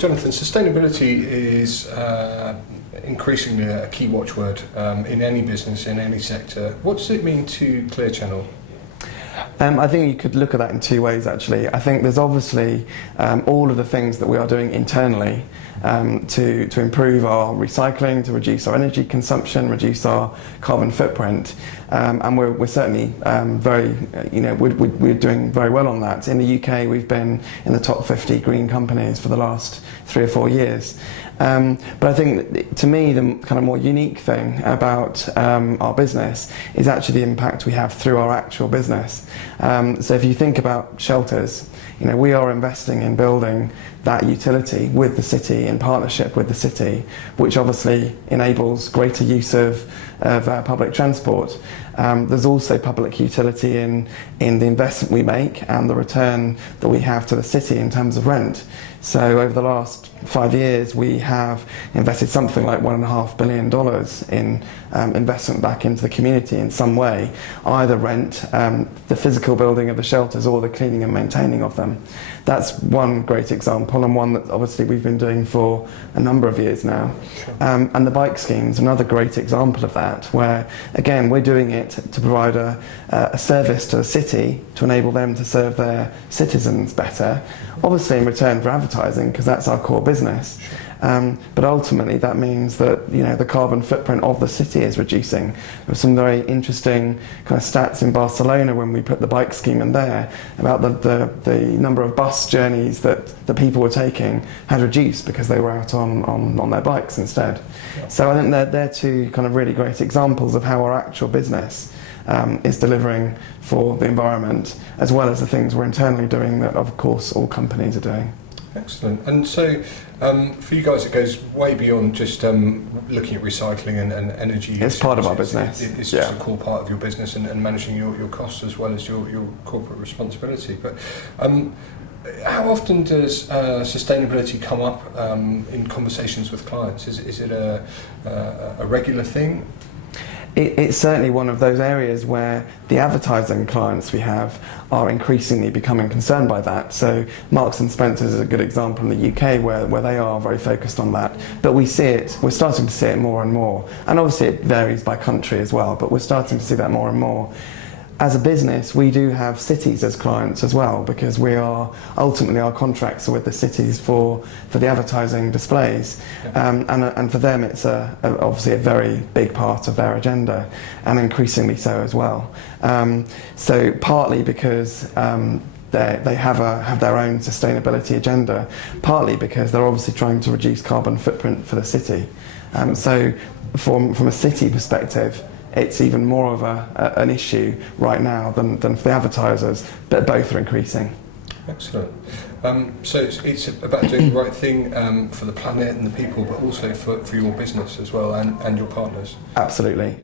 Jonathan, sustainability is increasingly a key watchword in any business, in any sector. What does it mean to Clear Channel? I think you could look at that in two ways actually. I think there's obviously all of the things that we are doing internally to improve our recycling, to reduce our energy consumption, reduce our carbon footprint, and we're certainly we're doing very well on that. In the UK, we've been in the top 50 green companies for the last 3 or 4 years. But I think, to me, the kind of more unique thing about our business is actually the impact we have through our actual business. So if you think about shelters, we are investing in building that utility with the city, in partnership with the city, which obviously enables greater use of public transport. There's also public utility in the investment we make and the return that we have to the city in terms of rent. So over the last 5 years, we have invested something like $1.5 billion in investment back into the community in some way, either rent, the physical building of the shelters, or the cleaning and maintaining of them. That's one great example, and one that obviously we've been doing for a number of years now. And the bike scheme's another great example of that, where again we're doing it to provide a service to the city to enable them to serve their citizens better, obviously in return for advertising, because that's our core business. But ultimately that means that the carbon footprint of the city is reducing. There were some very interesting kind of stats in Barcelona when we put the bike scheme in there about the number of bus journeys that the people were taking had reduced because they were out on their bikes instead. So I think they're two kind of really great examples of how our actual business is delivering for the environment, as well as the things we're internally doing that of course all companies are doing. Excellent. And so for you guys it goes way beyond just looking at recycling and energy use. It's part of our business. It's just a core part of your business and managing your costs as well as your corporate responsibility. But how often does sustainability come up in conversations with clients? Is it a regular thing? It's certainly one of those areas where the advertising clients we have are increasingly becoming concerned by that. So Marks & Spencer is a good example in the UK where they are very focused on that. But we're starting to see it more and more. And obviously it varies by country as well, but we're starting to see that more and more. As a business, we do have cities as clients as well, because ultimately our contracts are with the cities for the advertising displays, and for them it's obviously a very big part of their agenda, and increasingly so as well. So partly because they have their own sustainability agenda, partly because they're obviously trying to reduce carbon footprint for the city. So from a city perspective, it's even more of an issue right now than for the advertisers, but both are increasing. Excellent. So it's about doing the right thing for the planet and the people, but also for your business as well and your partners. Absolutely.